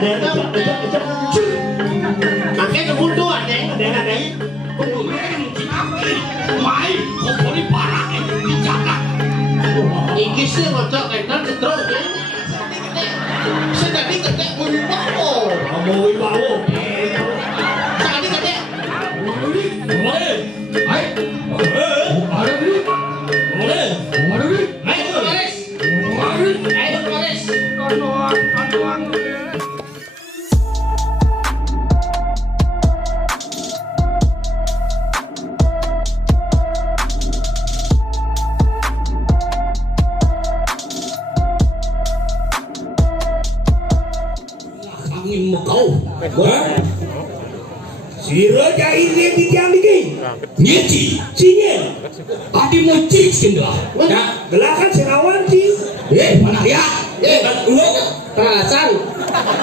Makanya kemudian ada. Mai, kok ini parah dicatat. Iki sih ngocok edan cetruk ya. Sedadi gede wibawa. Wibawa. Sedadi gede. Boleh. Hai. Ada ni. Boleh. Ada ni. Hai, Baris. Hai, Baris. Kondoang. Kau, si Raja ini di jam ini, nyeci, cinya, adi moci sindah, gelakan serawan ci, mana ya, Perasan,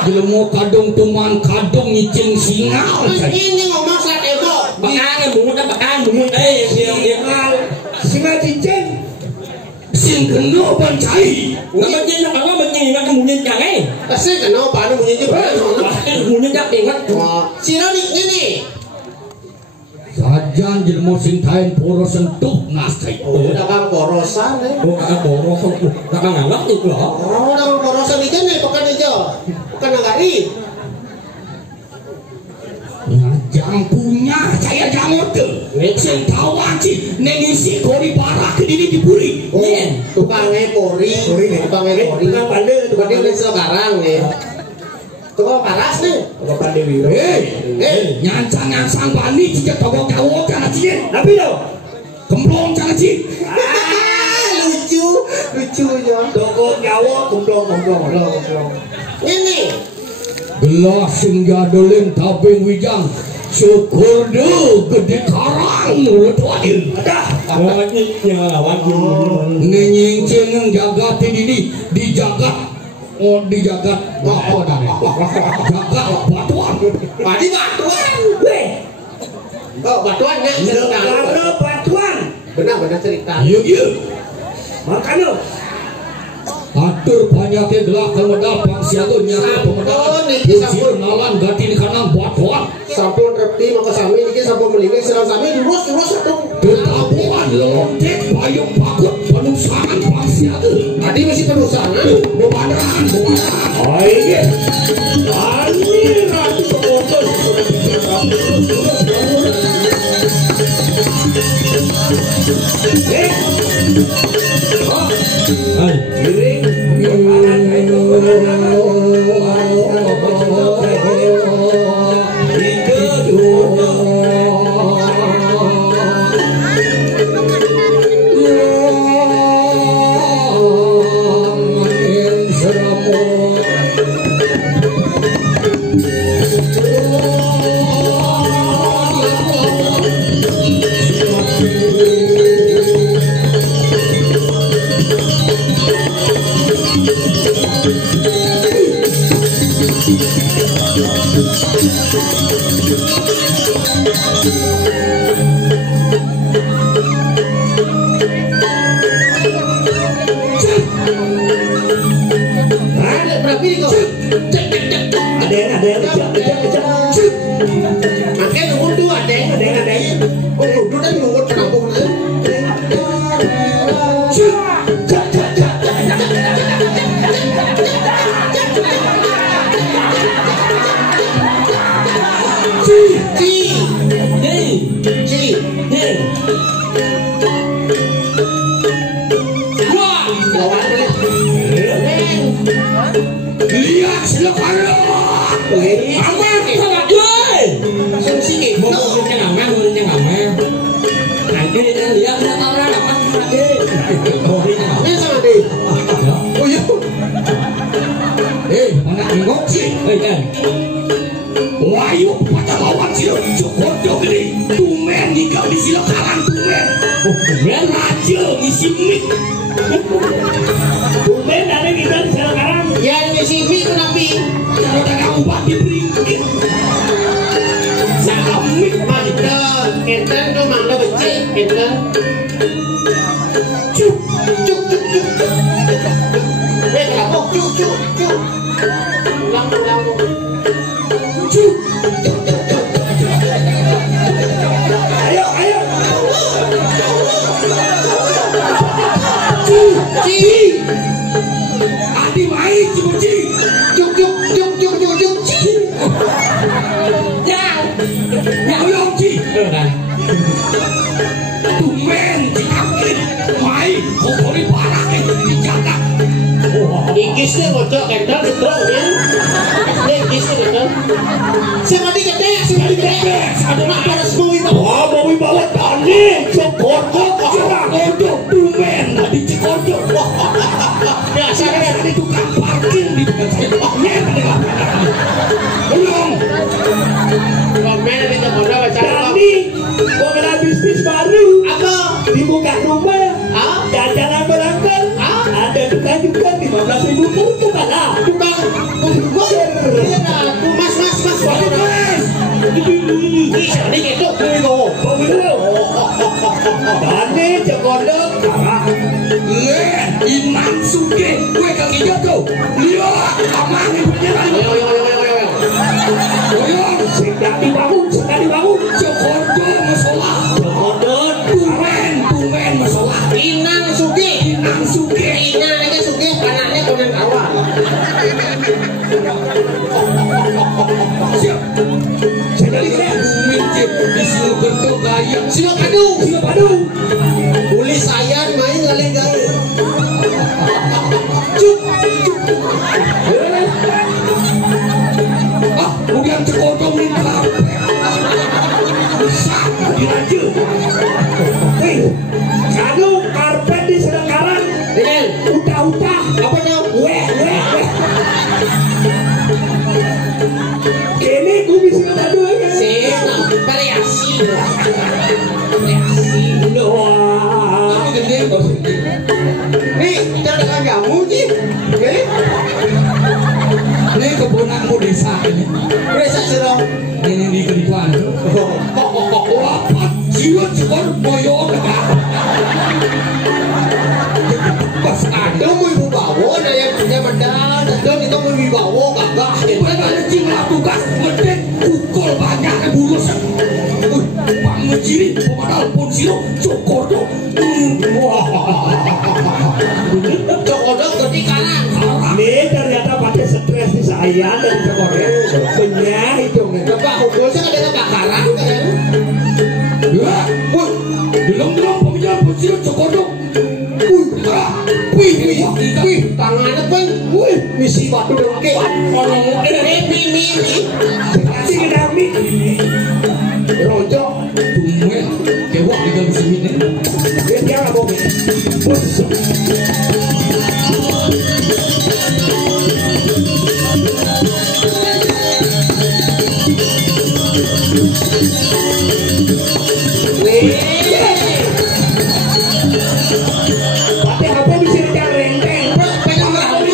belum kadung teman kadung nyicing singal, ini ngomong saat itu, bakang bungut, singal cicing. Sing kena pancai. Nama dia nak apa begini nak kemudian jangan. Sing kena apa bunyi juga. Kemudian tak ingat. Sironi ini. Sajan jelmo sing tain poros sentuh nasai. Oh, dagang porosan eh. Oh, ada porosan. Dagang ngalak itu lah. Oh, dagang porosan itu nih bukan hijau. Bukan nagari. Jangan punya saya jangan tu. Saya tahu aji nengisi kori barak kediri dipuri. Tukangnya pori nih, tukangnya pori. Tukang pandai, tukang dia sekarang nih. Tukang paras nih. Tukang pandai biru. Nyansang bani jika toko kau jangan aji. Tapi lo kemplong jangan aji. Lucu ya. Toko kau kemplong. Ini. Gelas singgah dolen tabeng wijang. Syukur dulu gede karang mulut wadil. Wajibnya wajib. Nenying cengeng jagat ini dijagat. Oh dijagat apa namanya? Jagat batuan. Padi batuan. Oh batuan ya. Jagat batuan. Benar cerita. Iya. Makanya. Atur banyaknya gelak kemedah pangsiagun nyata pemedah uji kenalan gati di kanan batuan sampun repti maka sami ini sampun melingkir serang sami lurus satu ketabuhan lontek payung pakut penusangan pangsiagun tadi masih penusangan bebadan iya ini ratu kemotor Giring lihat silakan nanti dia lihat orang apa ini sama deh oh iya mana ngoci kan Rahayu pada lawan sila cukup gede tumen nikah di sila karang tumen raja isi mik tumen ada nikah di sila karang ya isi mik kenapa kalau tak ubat diberingkit saya mik mantap enten tuh mangga becik enten cuk kapok cuk ulang Ayo, ayo. Adi main cibuci. Cuk. Yang ci. Tumen dikakit. Main kokori parah dicatat. Ikisnya ngocok kendal setrong ya. Ikisnya ngocok. Sekali gede. Aduh, harus mau wibawa tani. Cokordok. Tumen tadi cikodok. Biasanya Tadi tukang parkir di depan saya. Belum. komen di Cokordok baca. Tadi mau ada bisnis baru. Apa? Dibuka rumah. Jajanan berangkat. Ada tukang juga 15.000 per kepala. Tukang. Mas. Bisa nih gitu. Tadi Cokordok. Imam Suge, gue kaki jatuh. Lihat, Mang beneran. Sudah dibangun. Cokordok masalah. Tumen masalah. Inang Suge. Inang ini Suge, anaknya konen kawan. Siap. Saya dari Bumin Cip di Singapadu gaya. Singapadu. Uli sayang main galeng gaya. Cuk. Kemudian Cokordok nih karpet. Sama dirajut. Hei, kanu karpet di sedangkaran. Dengan Utah. apa nya? Weh. Ini gue bisa ngadu ya. Variasi. Wah. Tapi gede kok. Nih, kita dengan kamu sih. Ini kebunanmu desa ini. Resa serong. Ini di Kedikuan. Apa jiwa Cokordok boyo enggak? Pas ada mau ibu bawa, ada yang punya medal, dan itu mau ibu bawa kagak. Padahal jinglah tugas medek pukul banyak bulus. Pak Ngejiri pemadal pun silo Cokordok. Cokordok gede kanan. Ini ternyata Patih stres di saya dari Cokordok. Benyah hidungnya. Bapak hukumnya ada kebakaran kan? Ya, belum pembicaraan pun silo Cokordok. Wih, tangannya bang, misi batu dengke. Mimi. Kasih ke dami. Rojok. Tumen kewak di dalam sini. Dia nggak mau. Patih apa bisa dicari renteng? Pengen meramut.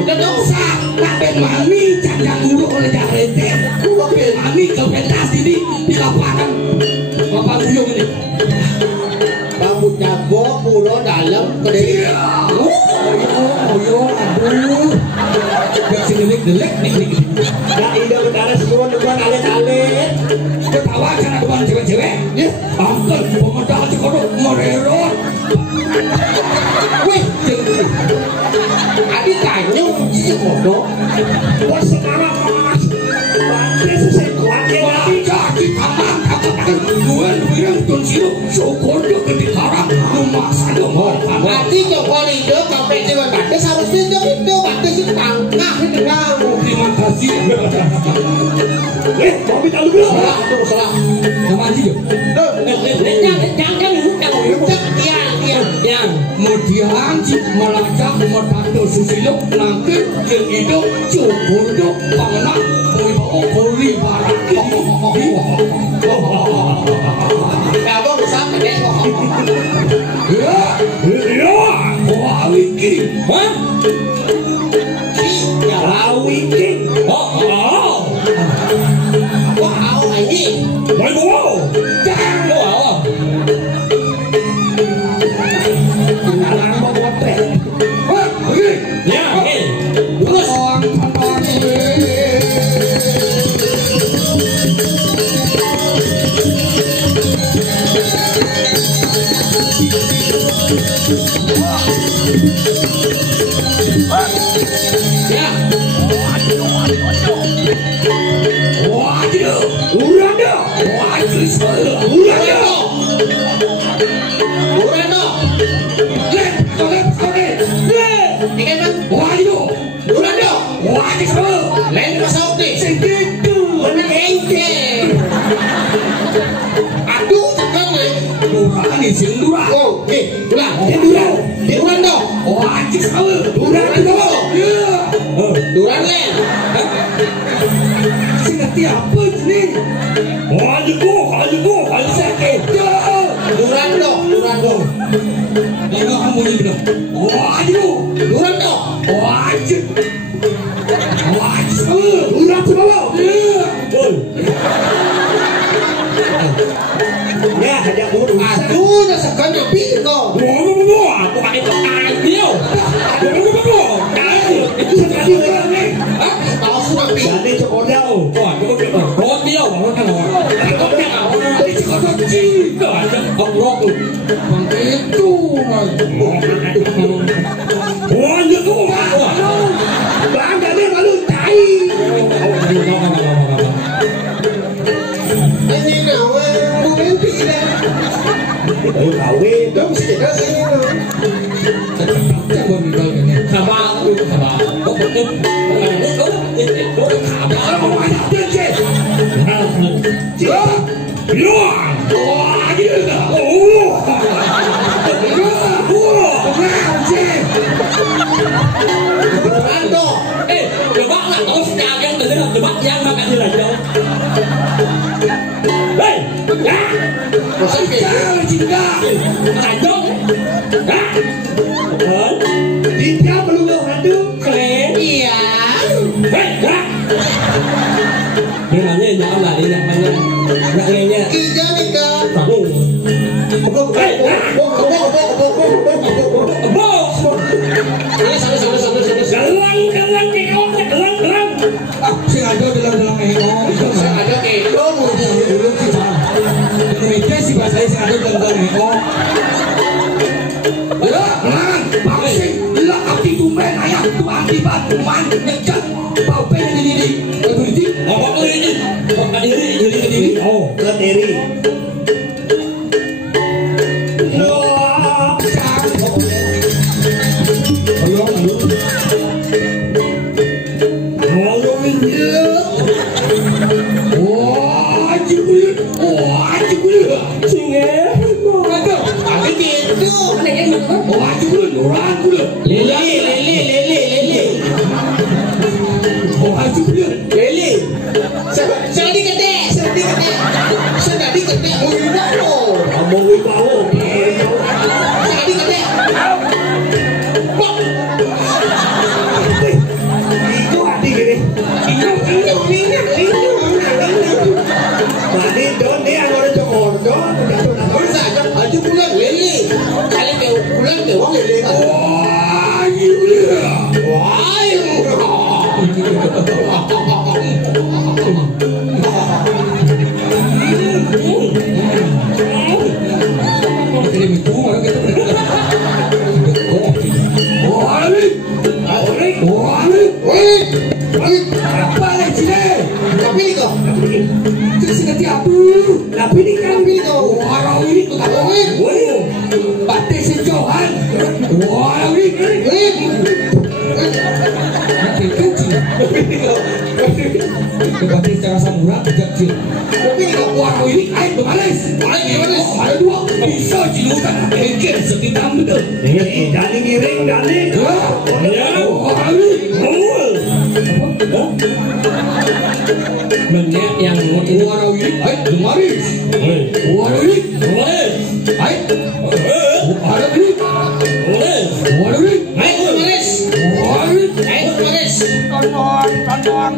Udah dong. Pakai mami candang mulu oleh jarete. Pakai mami ke pentas ini di lapangan. Bapak Buyung ini. Rambut jago, pulau dalam, kediri. Aduh. Gak sedelek-delek nih. Ya ide udara semua depan alet-alet. Ketawa karena depan cewek-cewek. Ya, angkel pemodal Cokordok mererot. Wih, adik tanya si Cokordok. Wah sekarang mas, Patih selesai kuat ya nanti. Jadi taman katakan gue bilang tuh silo Cokordok gede karang rumah saya mau. Berarti Cokordok itu sampai cewek batas harus itu batas itu tangkah itu nang. Terima kasih. Mau minta lu bilang? Salah. Nama anjing yuk. Jangan yang Kemudian melacak metando susilo nanti yang hidup Cokordok pangenak wibawa kori barang. abang bisa gede. Iya, wah wiki. Hah? Wiki. Wow, ini. Wow. Jangan. Wow. Kenalan mau potret. Ya, Ya. Waduh, urang dah. Waduh, urang dah. Urang dah. Leh, kore. Leh, ikan man. Waduh, urang dah. Waduh, lain pasal ni. Segitu, mana engke. Aduh, cakap ni. Urang ni sendura. Oh, ni, ulang, urang. Di urang dah. Waduh, urang dah. Duran len. Singerti apa ni? Halu sakit. Duran dong. Tengok kamu ni dah. Duran dong. Duran sebab. Ya, ada mulut. Aduh, dah sekali nabi kau. Aku ada pakai dia. Itu sekali orang ni. Tahu sudah pi. Jadi cokodau. Kodau, orang kan orang. Kodau. Itu kodau ciga. Orang tu. Itu man. Orang tu. Bang jadi malu tai. Ini nawa bukan pila. Ayo kawin, dong sih dah sini. Sabar. Dia belum ngadu keren. Iya. Dengannya jangan lari yang mana. Nak lainnya. Ija Mika. Gelang. Sing ada dalam hengong. Sing ada hengong. Dulu kita. Mereka sih bahasa sing ada dalam hengong. Tumen ayam tu akibat tuman ngecat bau pen ini apa ini kediri oh kediri Patih sejohan. Patih secara samurah kecil. Warna ini air bermalis. Ada dua bisa jilukan mungkin sekitar betul. Dani miring dani. Banyak yang warna ini air bermalis. Warna ini air. Ada ini. Warna ini air bermalis. Warna ini air bermalis. Kandang.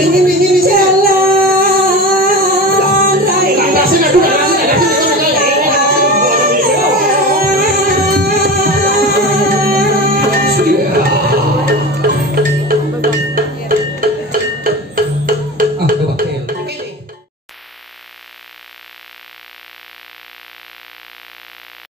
Ini